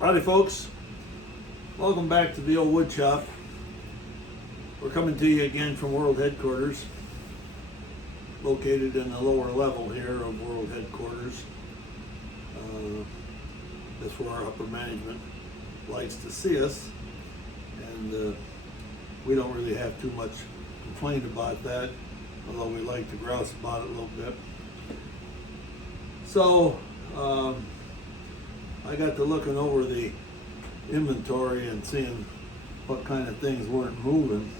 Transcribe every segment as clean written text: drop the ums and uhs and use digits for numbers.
Howdy folks, welcome back to the old wood shop. We're coming to you again from World Headquarters, located in the lower level here of World Headquarters. That's where our upper management likes to see us, and we don't really have too much complaint about that, although we like to grouse about it a little bit. So I got to looking over the inventory and seeing what kind of things weren't moving,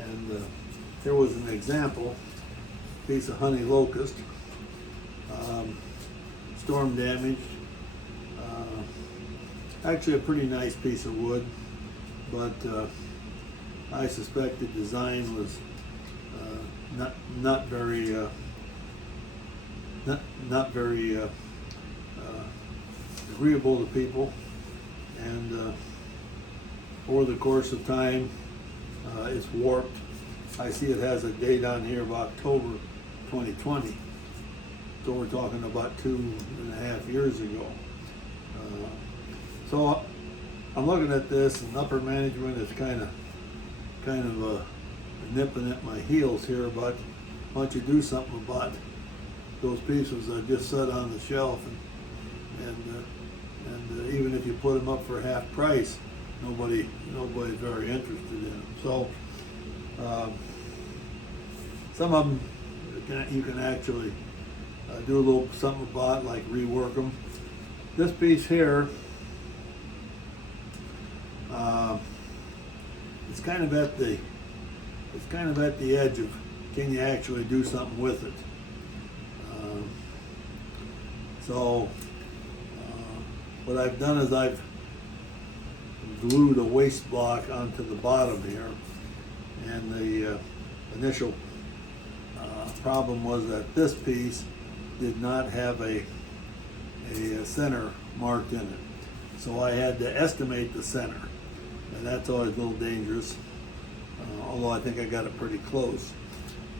and here was an example: piece of honey locust, storm damaged. Actually a pretty nice piece of wood, but I suspect the design was not very agreeable to people, and over the course of time it's warped. I see it has a date on here of October 2020, so we're talking about 2.5 years ago. So I'm looking at this, and upper management is kind of nipping at my heels here about why don't you do something about those pieces that just sit on the shelf, and even if you put them up for half price, nobody's very interested in them. So some of them you can actually do a little something about, like rework them. This piece here, it's kind of at the edge of, can you actually do something with it? So what I've done is I've glued a waste block onto the bottom here, and the initial problem was that this piece did not have a center marked in it. So I had to estimate the center, and that's always a little dangerous, although I think I got it pretty close.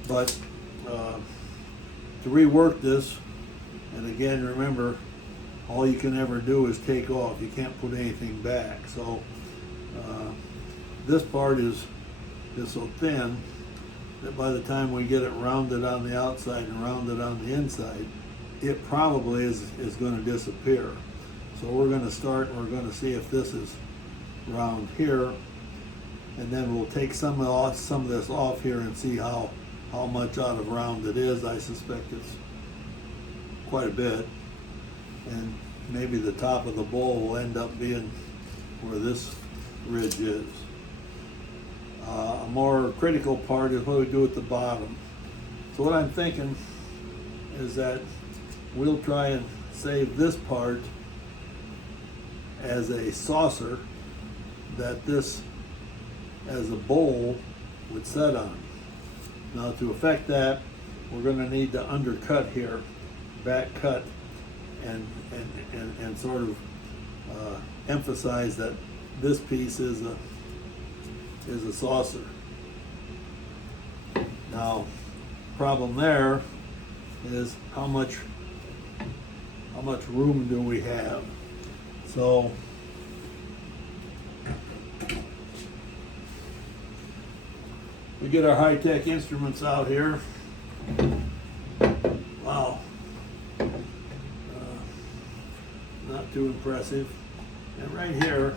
But to rework this, and again, remember, all you can ever do is take off. You can't put anything back. So this part is so thin that by the time we get it rounded on the outside and rounded on the inside, it probably is going to disappear. So we're going to start, and we're going to see if this is round here, and then we'll take some of this off here and see how much out of round it is. I suspect it's quite a bit, and maybe the top of the bowl will end up being where this ridge is. A more critical part is what we do at the bottom. So what I'm thinking is that we'll try and save this part as a saucer that this, as a bowl, would set on. Now, to affect that, we're going to need to undercut here, back cut, and sort of emphasize that this piece is a saucer. Now, problem there is how much room do we have? So we get our high-tech instruments out here. Wow, not too impressive. And right here,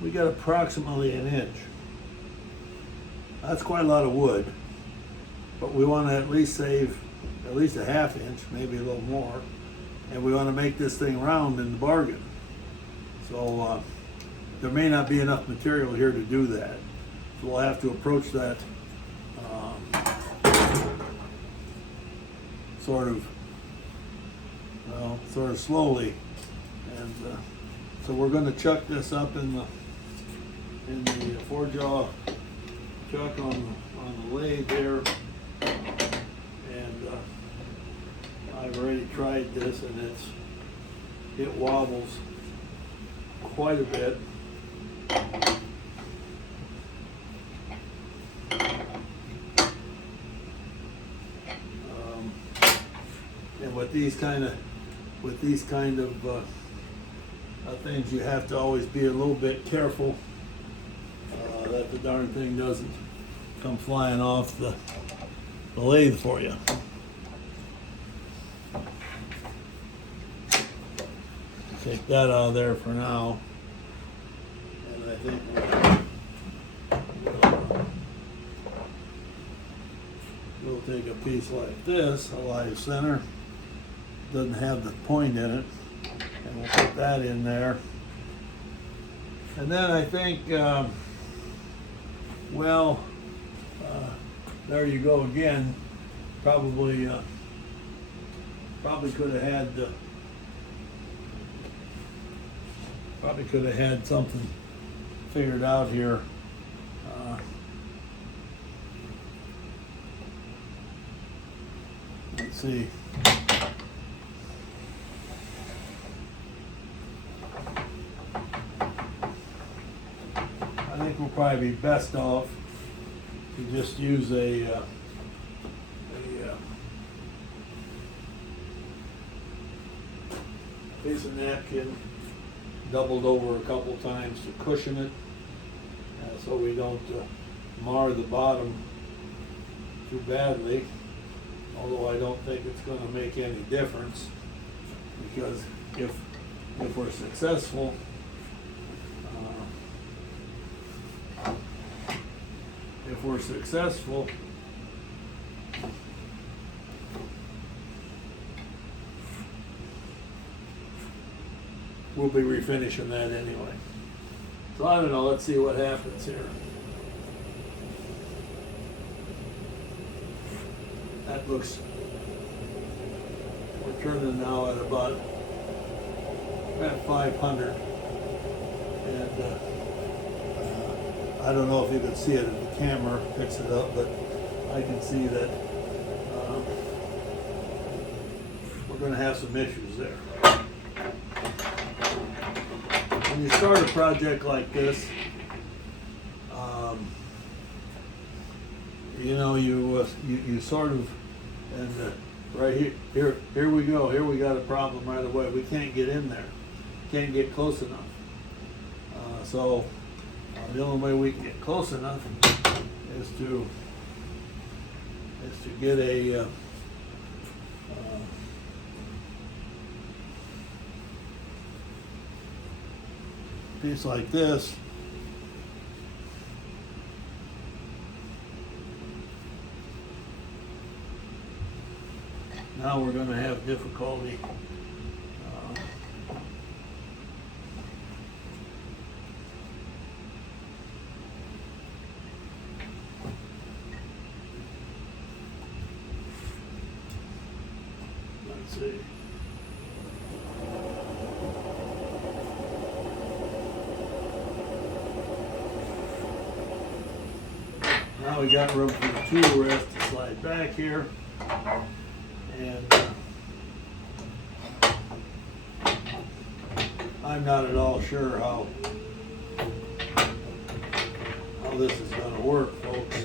we got approximately 1 inch. That's quite a lot of wood, but we want to at least save at least a 1/2 inch, maybe a little more, and we want to make this thing round in the bargain. So there may not be enough material here to do that, so we'll have to approach that sort of slowly, and so we're going to chuck this up in the 4-jaw chuck on the lathe here, and I've already tried this, and it wobbles quite a bit. with these kind of things, you have to always be a little bit careful that the darn thing doesn't come flying off the lathe for you. Take that out of there for now, and I think we'll take a piece like this, a live center, doesn't have the point in it, and we'll put that in there. And then I think, there you go again. Probably could have had something figured out here. Let's see. I think we'll probably be best off to just use a piece of napkin, doubled over a couple times to cushion it, so we don't mar the bottom too badly. Although I don't think it's going to make any difference, because if we're successful, we'll be refinishing that anyway. So I don't know, let's see what happens here. That looks, we're turning now at about 500. And I don't know if you can see it if the camera picks it up, but I can see that we're going to have some issues there. When you start a project like this, you sort of, and right here we go. Here we got a problem right away. We can't get in there. Can't get close enough. So the only way we can get close enough is to get a piece like this. Now we're going to have difficulty let's see. Now we got room for the tool rest to slide back here, and I'm not at all sure how this is going to work, folks.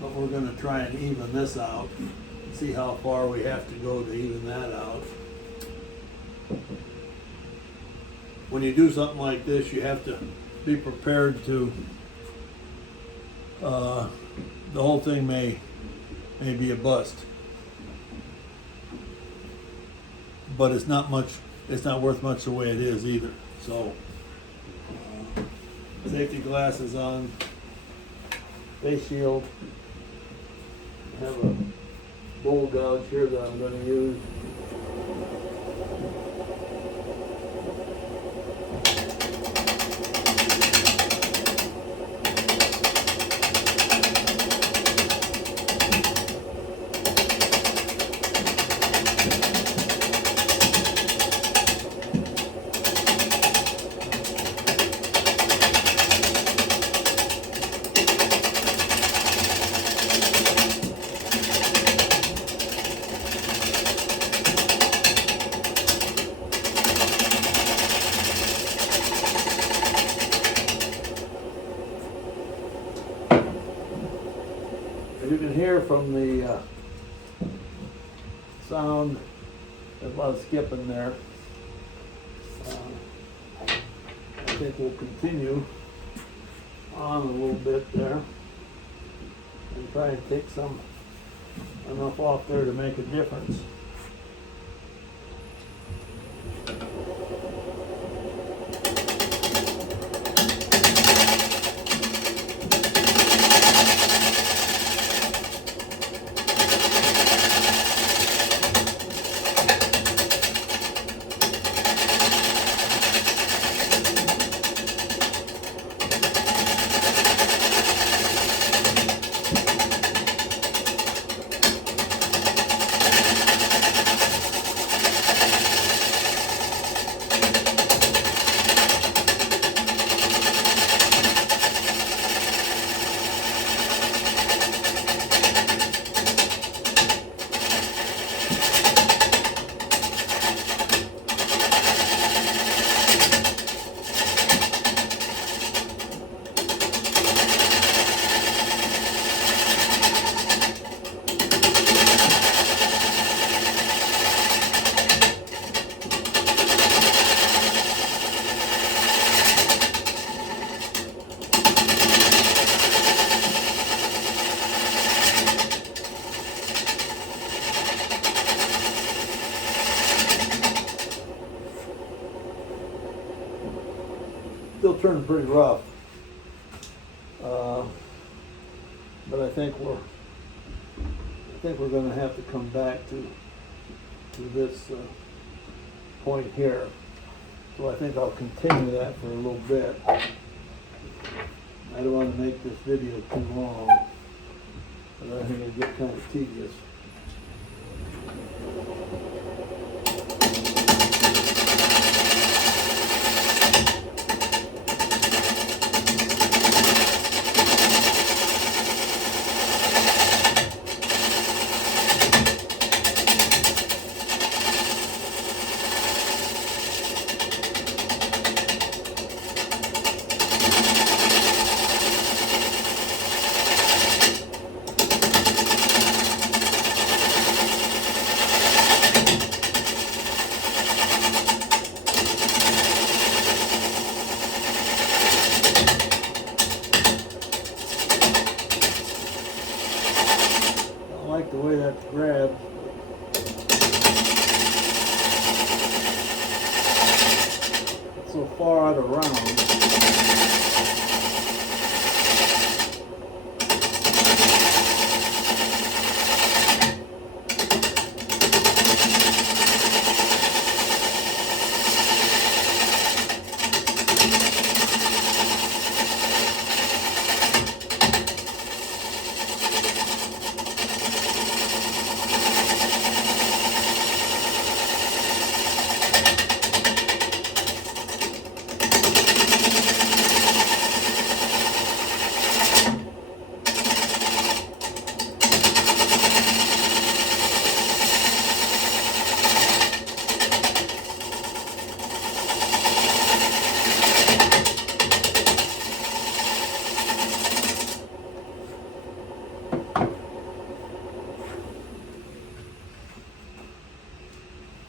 But we're going to try and even this out, see how far we have to go to even that out. When you do something like this, you have to be prepared to, the whole thing may be a bust. But it's not worth much the way it is either. So, safety glasses on, face shield, I have a bowl gouge here that I'm going to use. As you can hear from the sound, there's a lot of skipping there. I think we'll continue on a little bit there and try and take enough off there to make a difference. Still turning pretty rough, but I think we're going to have to come back to this point here. So I think I'll continue that for a little bit. I don't want to make this video too long, but I think it'll get kind of tedious. The way that's grabbed. It's so far out of round.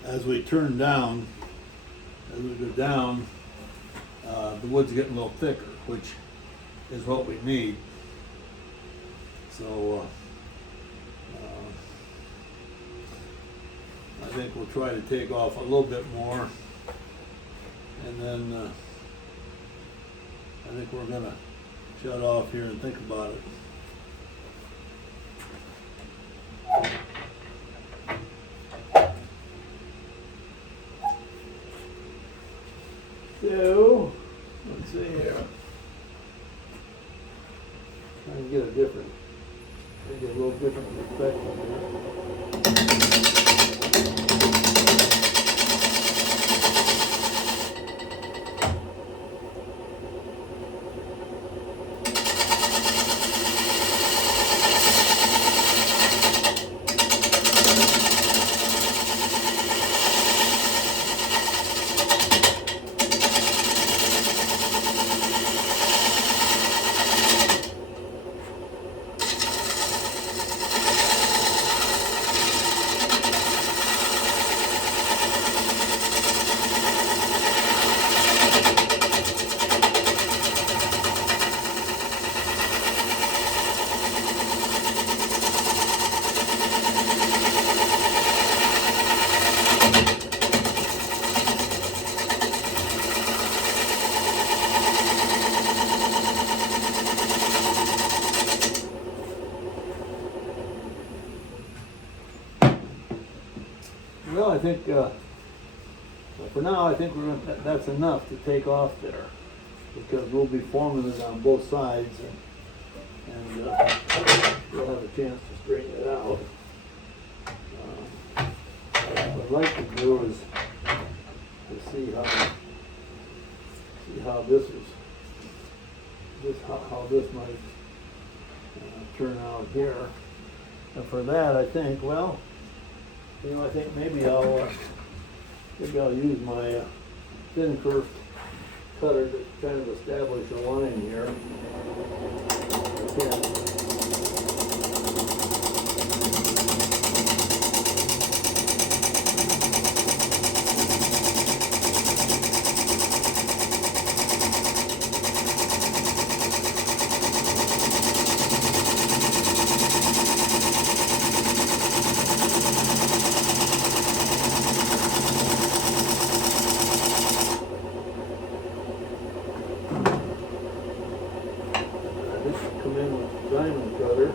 As we turn down, as we go down, the wood's getting a little thicker, which is what we need. So I think we'll try to take off a little bit more, and then I think we're gonna shut off here and think about it. So, let's see here. Try and get a different, maybe a little different perspective here. think for now, I think that's enough to take off there, because we'll be forming it on both sides, and we'll have a chance to straighten it out. What I'd like to do is to see how this might turn out here. And for that, I think, well, I think maybe I'll use my thin kerf cutter to kind of establish a line here. Again. Come in with diamond cutter.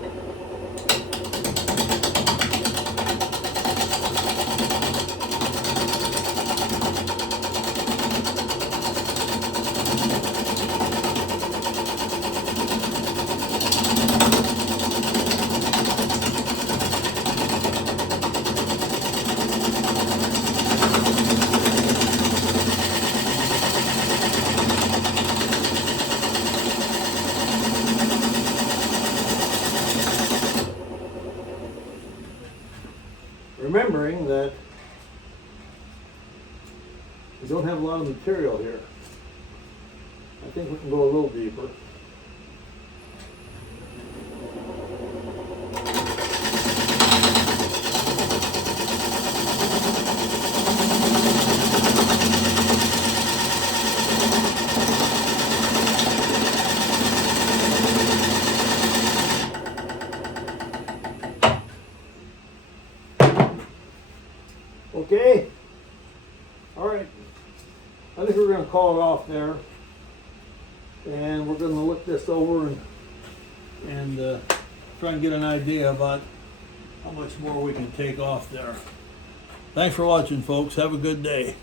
Remembering that we don't have a lot of material here. I think we can go a little deeper. Okay, all right, I think we're going to call it off there, and we're going to look this over and try and get an idea about how much more we can take off there. Thanks for watching, folks. Have a good day.